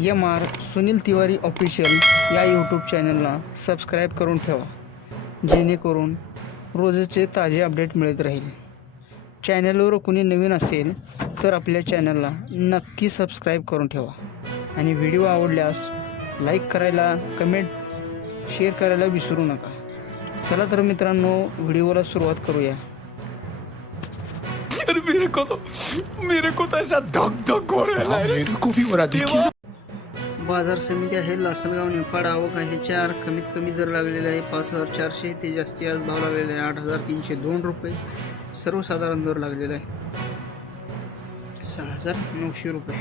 M R Sunil Tiwari official या YouTube चॅनलला subscribe करून ठेवा. जेणेकरून रोजचे ताजे अपडेट मिळत राहील. चॅनलवर कोणी नवीन असेल तर आपल्या चॅनलला नक्की सबस्क्राईब करून ठेवा. आणि व्हिडिओ आवडल्यास लाईक करायला कमेंट शेअर करायला विसरू नका. चला तर मित्रांनो व्हिडिओला सुरुवात करूया. मेरे को तो मेरे को तो ऐसा धक धक हो रहा है. मेरे को भी हो रहा देखिए. बाजार समिती आहे. लासलगाव निफाड आवक आहे. चार कमीत कमी दर लागलेला आहे. पाच हजार चारशे ते जास्ती आज भाव लागलेला आहे. आठ हजार तीनशे दोन रुपये सर्वसाधारण दर लागलेला आहे. सहा हजार नऊशे रुपये.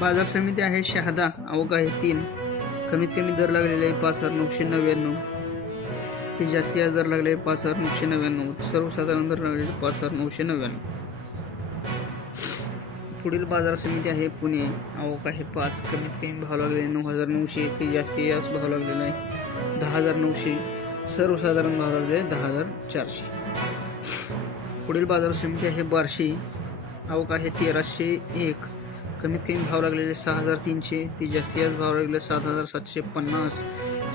बाजार समिती आहे. शहादा आवक आहे. तीन कमीत कमी दर लागलेले आहे. पाच हजार नऊशे नव्याण्णव. ते जास्ती आज दर लागले पाच हजार नऊशे नव्याण्णव. सर्वसाधारण दर लागलेले पाच हजार नऊशे नव्याण्णव. पुढील बाजार समिती आहे पुणे. आवक आहे पाच. कमीत कमी भाव लागलेले नऊ हजार नऊशे. ते जास्तीत जास्त भाव लागलेला आहे दहा हजार नऊशे. सर्वसाधारण भाव लागलेले दहा हजार चारशे. पुढील बाजार समिती आहे बार्शी. आवक आहे तेराशे एक. कमीत कमी भाव लागलेले सहा हजार तीनशे. ते जास्तीत जास्त भाव लागलेले सात हजार सातशे पन्नास.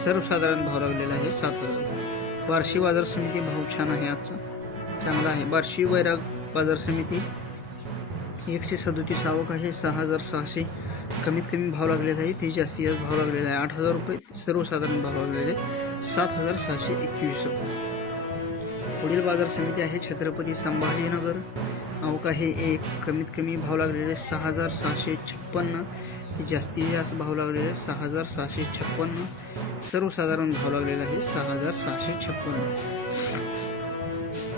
सर्वसाधारण भाव लागलेला आहे सात हजार बार्शी बाजार समिती भाव छान आहे आजचा. चांगला आहे. बार्शी वैराग बाजार समिती. एकशे सदोतीस आवक आहे सहा हजार सहाशे कमीत कमी भाव लागलेला आहे ते जास्तीत जास्त भाव लागलेला आहे. आठ हजार रुपये सर्वसाधारण भाव लागलेले सात हजार सहाशे एकवीस रुपये. पुढील बाजार समिती आहे छत्रपती संभाजीनगर. आवक आहे एक कमीत कमी भाव लागलेले सहा हजार सहाशे छप्पन्न. जास्तीत जास्त भाव लागलेले सहा हजार सहाशे छप्पन्न. सर्वसाधारण भाव लागलेला आहे सहा हजार सहाशे छप्पन्न.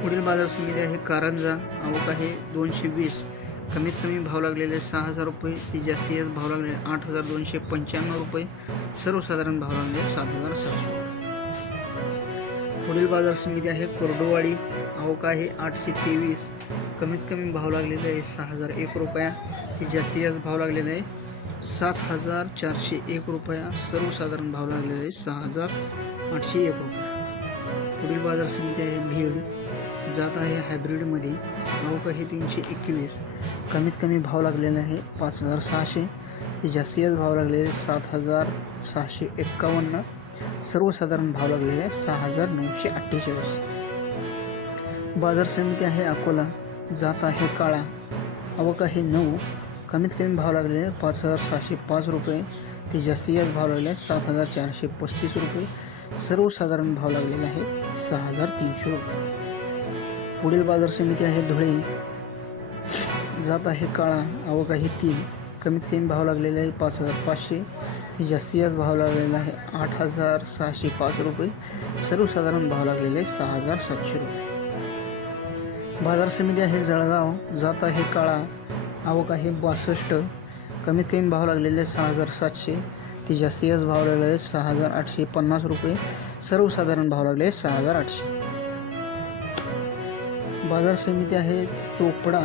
पुढील बाजार समिती आहे कारंजा. आवक आहे दोनशे वीस. कमीत कमी भाव लागलेले सहा हजार रुपये ती जास्तीत जास्त भाव लागलेले आठ हजार दोनशे पंच्याण्णव रुपये सर्वसाधारण भाव लागलेले सात हजार सहाशे रुपये पुढील बाजार समिती आहे कोरडोवाडी. आवक आहे आठशे तेवीस. कमीत कमी भाव लागलेले आहे सहा हजार एक रुपया ती जास्तीत जास्त भाव लागलेला आहे सात हजार चारशे एक रुपया सर्वसाधारण भाव लागलेला आहे सहा हजार आठशे एक रुपया. पुढील बाजार समिती आहे भीड जात आहे हायब्रिडमध्ये. आवक आहे तीनशे एकवीस. कमीत कमी भाव लागलेला आहे पाच हजार सहाशे. ते जास्तीत जास्त भाव लागलेले सात हजार सहाशे एक्कावन्न सर्वसाधारण भाव लागलेले आहे सहा हजार नऊशे अठ्ठेचाळीस. बाजार समिती आहे अकोला. जात आहे काळा. आवक आहे नऊ. कमीत कमी भाव लागलेले पाच हजार सहाशे पाच रुपये. ते जास्तीत जास्त भाव लागले आहे सात हजार चारशे पस्तीस रुपये. सर्वसाधारण भाव लागलेला आहे सहा हजार तीनशे रुपये. पुढील बाजार समिती आहे धुळे. जात आहे काळा आवक आहे तीन. कमीत कमी भाव लागलेले आहे पाच हजार पाचशे. जास्तीत जास्त भाव लागलेला आहे आठ हजार सहाशे पाच रुपये. सर्वसाधारण भाव लागलेले आहे सहा हजार सातशे रुपये. बाजार समिती आहे जळगाव. जात आहे काळा आवक आहे बासष्ट. कमीत कमी भाव लागलेले सहा हजार सातशे. ते जास्तीत जास्त भाव लागलेले सहा हजार आठशे पन्नास रुपये. सर्वसाधारण भाव लागले सहा हजार आठशे. बाजार समिती आहे चोपडा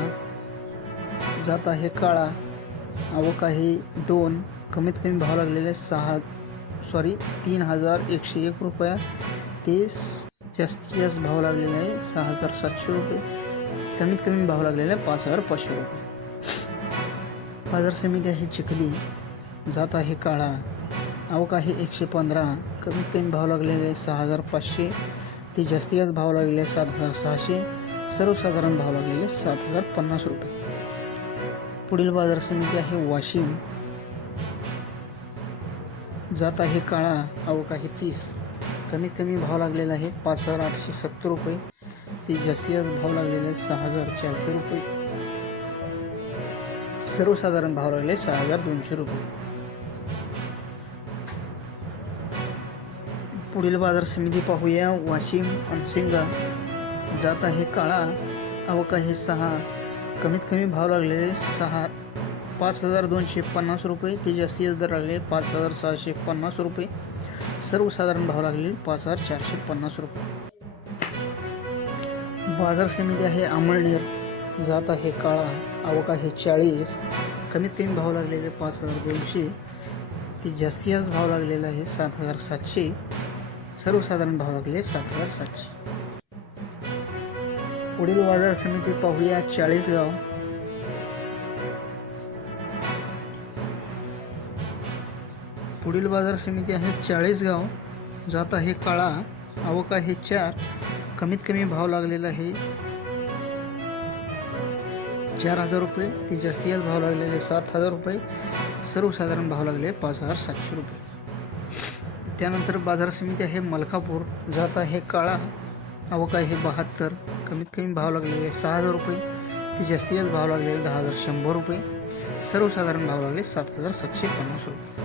जात आहे काळा आवक आहे दोन कमीत कमी भाव लागलेले सहा सॉरी तीन हजार एकशे एक रुपया. ते जास्तीत जास्त भाव लागलेले आहे सहा हजार सातशे रुपये. कमीत कमी भाव लागलेले आहे पाच हजार पाचशे रुपये. बाजार समिती आहे चिखली जात आहे काळा आवक आहे एकशे पंधरा कमीत कमी भाव लागलेले आहे सहा हजार पाचशे. ते जास्तीत जास्त भाव लागलेले आहे सात हजार सहाशे. सर्वसाधारण भाव लागलेले सात हजार पन्नास रुपये. पुढील बाजार समिती आहे वाशिम. जात आहे काळा आवक आहे तीस. कमीत कमी भाव लागलेला आहे पाच हजार आठशे सत्तर रुपये. ते जास्तीत जास्त भाव लागलेले आहे सहा हजार चारशे रुपये. सर्वसाधारण भाव लागले सहा हजार दोनशे रुपये. पुढील बाजार समिती पाहूया. वाशिम अनसिंगा. जात आहे काळा अवका हे सहा. कमीत कमी भाव लागलेले सहा. पाच हजार दोनशे पन्नास रुपये. ते जास्तीत जास्त दर लागले पाच हजार सहाशे पन्नास रुपये. सर्वसाधारण भाव लागले पाच हजार चारशे पन्नास रुपये. बाजार समिती आहे अमळनेर जात आहे काळा आवक आहे चाळीस. कमीत कमी भाव लागलेले पाच हजार दोनशे. ते जास्तीत जास्त भाव लागलेला आहे सात हजार सातशे. सर्वसाधारण भाव लागले सात हजार सातशे. पुढील बाजार समिती पाहूया. चाळीसगाव. पुढील बाजार समिती आहे चाळीसगाव. जात आहे काळा आवक आहे चार. कमीत कमी भाव लागलेला आहे चार हजार रुपये. ते जास्तीत जास्त भाव लागलेले सात हजार रुपये. सर्वसाधारण भाव लागले पाच हजार सातशे रुपये. त्यानंतर बाजार समिती आहे मलकापूर. जात आहे काळा आवक आहे बहात्तर. कमीत कमी भाव लागलेले सहा हजार रुपये. ते जास्तीत जास्त भाव लागलेले दहा हजार शंभर रुपये. सर्वसाधारण भाव लागले सात हजार सातशे पन्नास रुपये.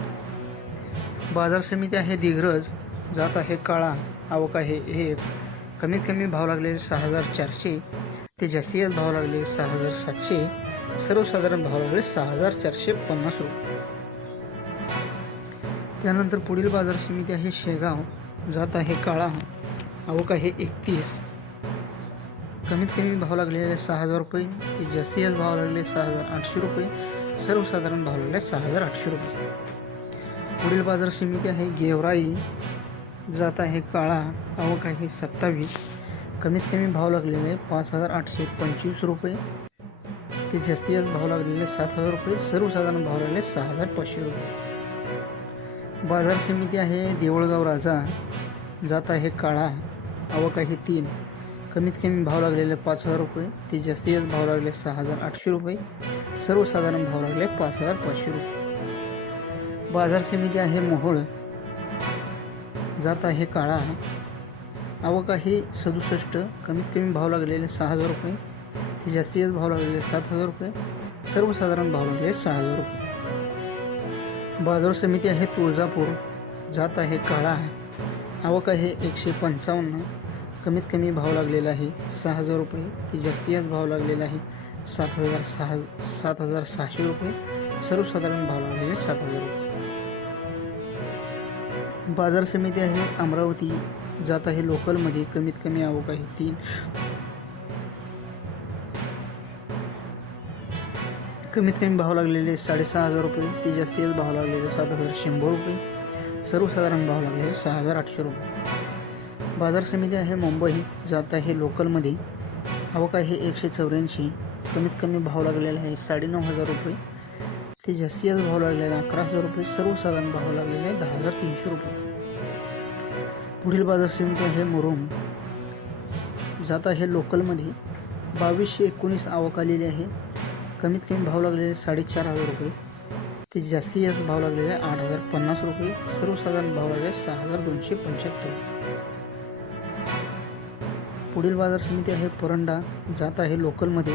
बाजार समिती आहे दिग्रज. जात आहे काळा. आवक आहे एक. कमीत कमी भाव लागलेले सहा हजार चारशे. ते जास्तीत जास्त भाव लागले सहा हजार सातशे. सर्वसाधारण भाव लागले सहा हजार चारशे पन्नास रुपये. त्यानंतर पुढील बाजार समिती आहे शेगाव. जात आहे काळा. आवक आहे एकतीस. कमीत कमी भाव लागलेले सहा हजार रुपये ते जास्तीत जास्त भाव लागले सहा हजार आठशे रुपये सर्वसाधारण भाव लागले सहा हजार आठशे रुपये. पुढील बाजार समिती आहे गेवराई. जात आहे काळा. आवक आहे सत्तावीस. कमीत कमी भाव लागलेले पाच हजार आठशे पंचवीस रुपये. ते जास्तीत जास्त भाव लागलेले सात हजार रुपये सर्वसाधारण भाव लागले सहा हजार पाचशे रुपये. बाजार समिती आहे देवळगाव राजा. जात आहे काळा. आवक आहे तीन. कमीत कमी भाव लागलेले पाच हजार रुपये ते जास्तीत जास्त भाव लागले सहा हजार आठशे रुपये सर्वसाधारण भाव लागले पाच हजार पाचशे रुपये. बाजार समिती आहे मोहोळ. जात आहे काळा. आवक आहे सदुसष्ट कमीत कमी भाव लागलेले सहा हजार रुपये ते जास्तीत जास्त भाव लागलेले सात हजार रुपये सर्वसाधारण भाव लागलेले सहा हजार रुपये. बाजार समिती आहे तुळजापूर. जात आहे काळा. आवक आहे एकशे पंचावन्न कमीत कमी भाव लागलेला आहे सहा हजार रुपये. ते जास्तीत जास्त भाव लागलेला आहे सात हजार सहा सात हजार सहाशे रुपये. सर्वसाधारण भाव लागलेले सात हजार रुपये. बाजार समिती आहे अमरावती. जात आहे लोकलमध्ये कमीत कमी आवक आहे तीन. कमीत कमी भाव लागलेले साडेसहा हजार रुपये. ते जास्तीत जास्त भाव लागलेले सात हजार शंभर रुपये. सर्वसाधारण भाव लागलेले सहा हजार आठशे रुपये. बाजार समिती आहे मुंबई जात आहे लोकलमध्ये. आवक आहे एकशे चौऱ्याऐंशी. कमीत कमी भाव लागलेला आहे साडेनऊ हजार रुपये. ते जास्तीत जास्त भाव लागलेले अकरा हजार रुपये. सर्वसाधारण भाव लागलेले दहा हजार तीनशे रुपये. पुढील बाजार समिती आहे मुरुम. जात आहे लोकलमध्ये. बावीसशे एकोणीस आवक आलेली आहे. कमीत कमी भाव लागलेले साडेचार हजार रुपये. ते जास्तीत जास्त भाव लागलेले आठ हजार पन्नास रुपये. सर्वसाधारण भाव लागले सहा हजार दोनशे पंच्याहत्तर. पुढील बाजार समिती आहे परंडा. जात आहे लोकलमध्ये.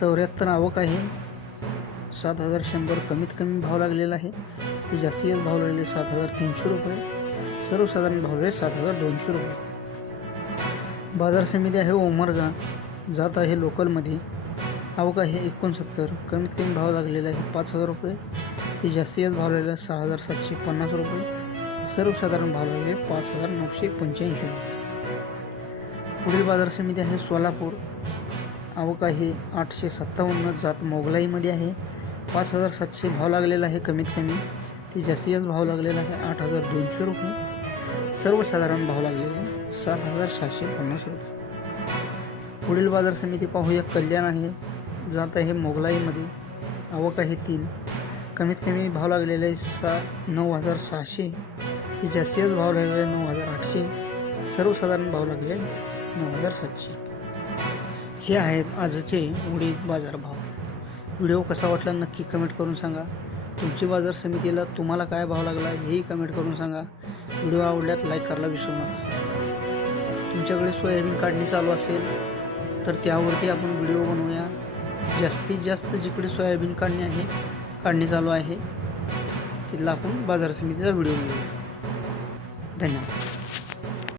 चौऱ्याहत्तर आवक आहे. सात हजार शंभर कमीत कमी भाव लागलेला आहे. जास्तीत भाव लागलेले सात हजार तीनशे रुपये. सर्वसाधारण भाव आहे सात हजार दोनशे रुपये. बाजार समिती आहे उमरगा. जात आहे लोकलमध्ये. आवक आहे एकोणसत्तर. कमीत कमी भाव लागलेला आहे पाच हजार रुपये. ते जास्तीत भाव लागलेला सहा हजार सातशे पन्नास रुपये. सर्वसाधारण भाव लागले पाच हजार नऊशे पंच्याऐंशी रुपये. पुढील बाजार समिती आहे सोलापूर. आवक आहे आठशे सत्तावन्न जात मोगलाईमध्ये आहे. पाच हजार सातशे भाव लागलेला आहे कमीत कमी. ती जास्तीत जास्त भाव लागलेला आहे आठ हजार दोनशे रुपये. सर्वसाधारण भाव लागलेला आहे सात हजार सातशे पन्नास रुपये. पुढील बाजार समिती पाहूया कल्याण आहे. जात आहे मोगलाईमध्ये. आवक आहे तीन. कमीत कमी भाव लागलेला आहे सा नऊ हजार सहाशे. ती जास्तीत जास्त भाव लागलेला आहे नऊ हजार आठशे. सर्वसाधारण भाव लागले नऊ हजार सातशे. हे आहेत आजचे उडीद बाजार भाव. व्हिडिओ कसा वाटला नक्की कमेंट करून सांगा. तुमची बाजार समितीला तुम्हाला काय भाव लागला हेही कमेंट करून सांगा. व्हिडिओ आवडल्यात लाईक करायला विसरू नका. तुमच्याकडे सोयाबीन काढणी चालू असेल तर त्यावरती आपण व्हिडिओ बनवूया. जास्तीत जास्त जिकडे सोयाबीन काढणी आहे काढणी चालू आहे तिथला आपण बाजार समितीचा व्हिडिओ बनवूया. धन्यवाद.